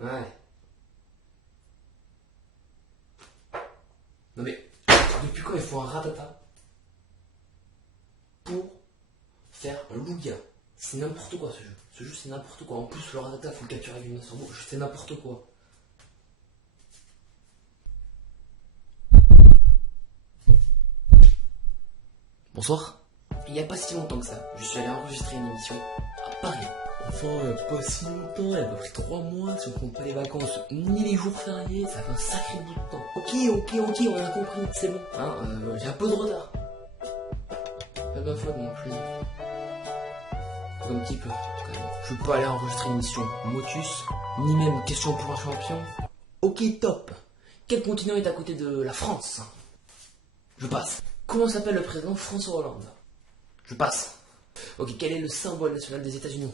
Ouais. Non mais, depuis quand il faut un ratata pour faire un Louga? C'est n'importe quoi ce jeu. Ce jeu c'est n'importe quoi. En plus le ratata faut le capturer avec une main sur bouche. C'est n'importe quoi. Bonsoir. Il n'y a pas si longtemps que ça, je suis allé enregistrer une émission à Paris. Enfin, pas si longtemps, il y a à peu près 3 mois, si on compte pas les vacances, ni les jours fériés, ça fait un sacré bout de temps. Ok, on a compris, c'est bon. Hein, j'ai un peu de retard. Pas ma faute non plus. Un petit peu, quand même. Je peux pas aller enregistrer une émission Motus, ni même question pour un champion. Ok, top. Quel continent est à côté de la France? Je passe. Comment s'appelle le président François Hollande? Je passe. Ok, quel est le symbole national des États-Unis?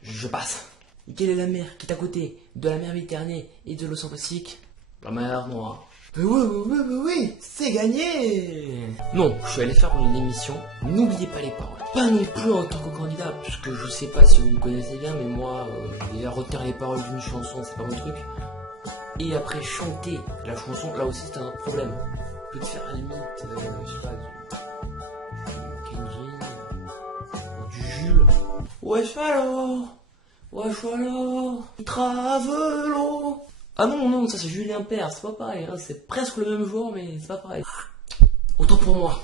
Je passe. Et quelle est la mer qui est à côté de la mer Méditerranée et de l'océan Pacifique? La mer Noire. Oui, c'est gagné. Non, je suis allé faire une émission. N'oubliez pas les paroles. Pas non plus en tant que candidat, puisque je sais pas si vous me connaissez bien, mais moi, déjà retenir les paroles d'une chanson, c'est pas mon truc. Et après chanter la chanson, là aussi c'est un problème. Je peux te faire à la limite, je sais pas, du Kenji, du Jules. Wesh alors, Travelo. Ah non, ça c'est Julien Père, c'est pas pareil, hein, c'est presque le même joueur, mais c'est pas pareil. Autant pour moi.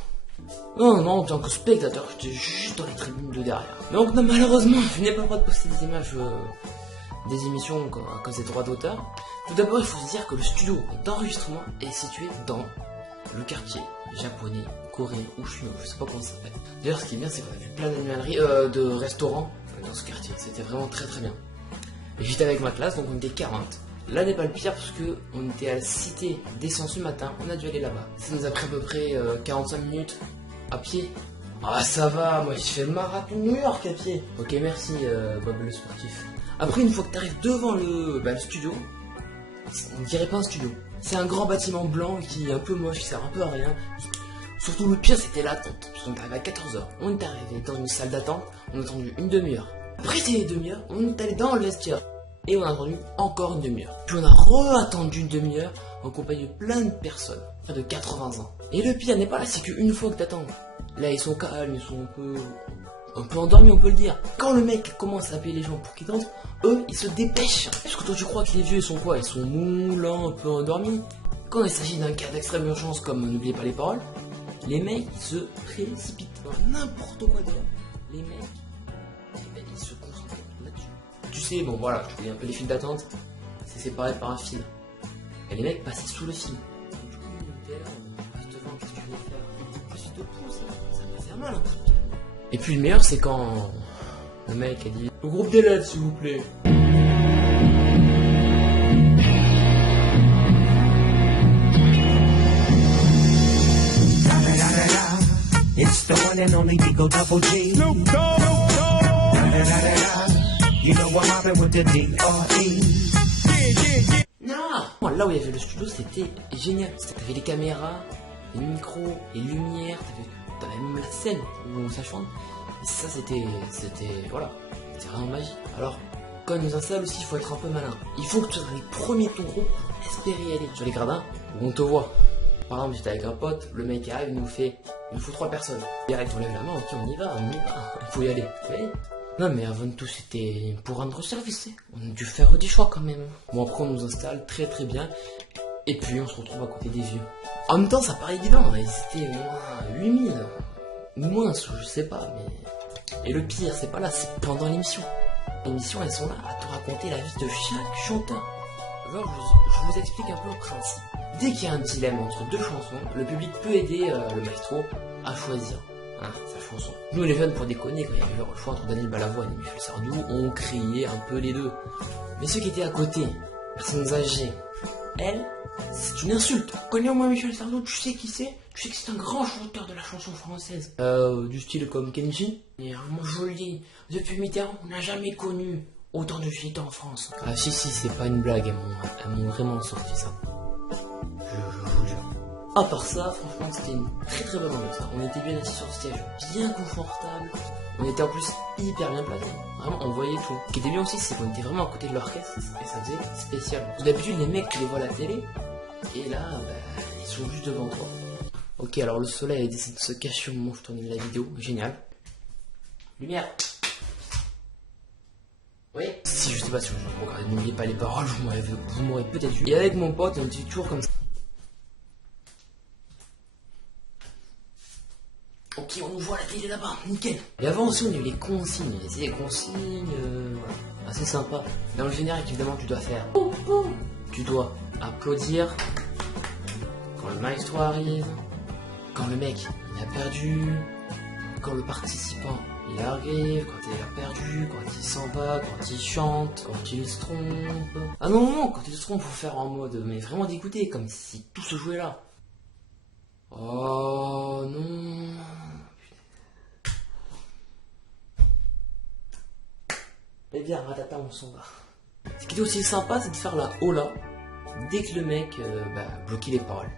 Non, en tant que spectateur, j'étais juste dans les tribunes de derrière. Donc non, malheureusement, je n'ai pas le droit de poster des images des émissions à cause des droits d'auteur. Tout d'abord, il faut se dire que le studio d'enregistrement est situé dans le quartier japonais, coréen ou chinois, je sais pas comment ça s'appelle. D'ailleurs, ce qui est bien, c'est qu'on a vu plein d'animaleries, de restaurants dans ce quartier. C'était vraiment très très bien. Et j'étais avec ma classe, donc on était 40. Là n'est pas le pire parce que on était à la cité des sciences ce matin, on a dû aller là-bas. Ça nous a pris à peu près 45 minutes à pied. Ah ça va, moi j'ai fait le marathon New York à pied. Ok merci Bob le sportif. Après une fois que tu arrives devant le studio, on dirait pas un studio. C'est un grand bâtiment blanc qui est un peu moche, qui sert un peu à rien. Surtout le pire c'était l'attente, parce qu'on est arrivé à 14h. On est arrivé dans une salle d'attente, on a attendu une demi-heure. Après ces demi-heures, on est allé dans le vestiaire. Et on a attendu encore une demi-heure. Puis on a re-attendu une demi-heure en compagnie de plein de personnes, près de 80 ans. Et le pire n'est pas là, c'est qu'une fois que t'attends, là ils sont calmes, ils sont un peu endormis on peut le dire. Quand le mec commence à appeler les gens pour qu'ils dansent, eux ils se dépêchent. Parce que toi tu crois que les vieux ils sont quoi? Ils sont moulants, un peu endormis. Quand il s'agit d'un cas d'extrême urgence comme n'oubliez pas les paroles, les mecs ils se précipitent. N'importe quoi d'ailleurs. Les mecs, ils se concentrent là-dessus. Tu sais, bon voilà, je connais un peu les files d'attente, c'est séparé par un fil. Et les mecs passaient sous le fil. Donc, du coup, ils étaient là, reste devant, qu'est-ce que tu veux faire? Je suis debout, ça va faire mal un coup. Et puis le meilleur, c'est quand le mec a dit le groupe d'élèves, s'il vous plaît. It's the one and only Digo Double G. Snoop Dogg. You know I'm mobbing with the D.R.E. Non, là où il y avait le studio, c'était génial. T'avais les caméras, les micros, les lumières, t'avais même la scène où ça chante. Et ça, c'était voilà, c'était vraiment magique. Alors, quand ils nous installent aussi, il faut être un peu malin. Il faut que tu sois dans les premiers de ton groupe pour espérer y aller sur les gradins où on te voit. Par exemple, j'étais avec un pote, le mec arrive, il nous faut 3 personnes. Direct, on lève la main, ok, on y va, il faut y aller. Oui. Non mais avant de tout c'était pour rendre service, on a dû faire des choix quand même. Bon après on nous installe très très bien, et puis on se retrouve à côté des vieux. En même temps ça paraît évident, c'était moins 8000, ou moins, je sais pas, mais... Et le pire c'est pas là, c'est pendant l'émission. L'émission elles sont là à te raconter la vie de chaque chanteur. Alors je vous explique un peu le principe. Dès qu'il y a un dilemme entre 2 chansons, le public peut aider le maestro à choisir sa chanson. Nous les jeunes pour déconner, quand il y avait le choix entre Daniel Balavoine et Michel Sardou, on criait un peu les deux. Mais ceux qui étaient à côté, personnes âgées, elle, c'est une insulte. Connais-moi Michel Sardou, tu sais qui c'est? Tu sais que c'est un grand chanteur de la chanson française. Du style comme Kenji. Et moi je vous le dis, depuis Mitterrand, on n'a jamais connu autant de filles en France. Si, c'est pas une blague, elles m'ont vraiment sorti ça. Je vous jure. À part ça, franchement, c'était une très bonne ambiance. On était bien assis sur le siège, bien confortable. On était en plus hyper bien placés. Vraiment, on voyait tout. Ce qui était bien aussi, c'est qu'on était vraiment à côté de l'orchestre et ça faisait spécial. D'habitude, les mecs, tu les vois à la télé et là, bah, ils sont juste devant toi. Ok, alors le soleil a décidé de se cacher au moment où je tournais la vidéo. Génial. Lumière. Oui. Si je sais pas si vous regardez, n'oubliez pas les paroles, vous m'aurez peut-être vu. Et avec mon pote, on était toujours comme ça. Ok, on nous voit la télé là-bas, nickel. Et avant aussi, on a eu les consignes. C'est des consignes, voilà, assez sympa. Dans le générique, évidemment, tu dois faire. Tu dois applaudir quand le maestro arrive, quand le mec il a perdu, quand le participant il arrive, quand il a perdu, quand il s'en va, quand il chante, quand il se trompe. Ah non, quand il se trompe, faut faire en mode, mais vraiment d'écouter, comme si tout se jouait là. Oh non. Eh bien, ratata, on s'en va. Ce qui est aussi sympa, c'est de faire la hola dès que le mec bloquait les paroles.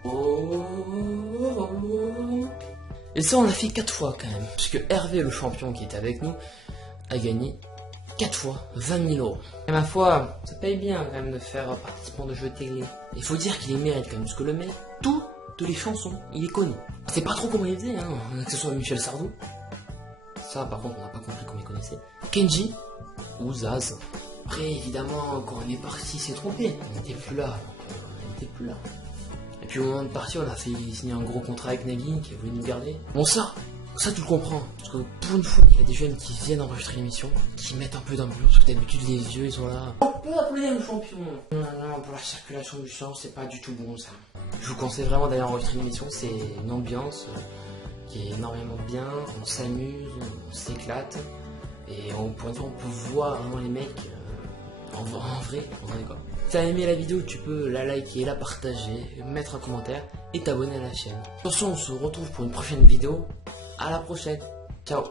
Et ça, on l'a fait 4 fois quand même. Parce que Hervé, le champion qui était avec nous, a gagné 4 fois 20 000 euros. Et ma foi, ça paye bien quand même de faire participant de jeux télé. Il faut dire qu'il les mérite quand même, parce que le mec, toutes les chansons, il les connaît. Je sais pas trop comment il faisait, hein, que ce soit Michel Sardou. Ça, par contre, on n'a pas compris comment il connaissait. Kenji ou Zaz. Après, évidemment, quand on est parti, c'est trompé. On n'était plus là. Et puis au moment de partir, on a fait signer un gros contrat avec Nagui qui a voulu nous garder. Bon, ça tu le comprends. Parce que pour une fois, il y a des jeunes qui viennent enregistrer l'émission, qui mettent un peu d'ambiance. Parce que d'habitude, les vieux, ils sont là. On peut applaudir le champion. Non, pour la circulation du sang, c'est pas du tout bon ça. Je vous conseille vraiment d'aller enregistrer l'émission. C'est une ambiance qui est énormément bien. On s'amuse, on s'éclate. Et pour une fois, on peut voir vraiment les mecs en vrai quoi. Si t'as aimé la vidéo, tu peux la liker, la partager, mettre un commentaire et t'abonner à la chaîne. Attention, on se retrouve pour une prochaine vidéo. À la prochaine. Ciao.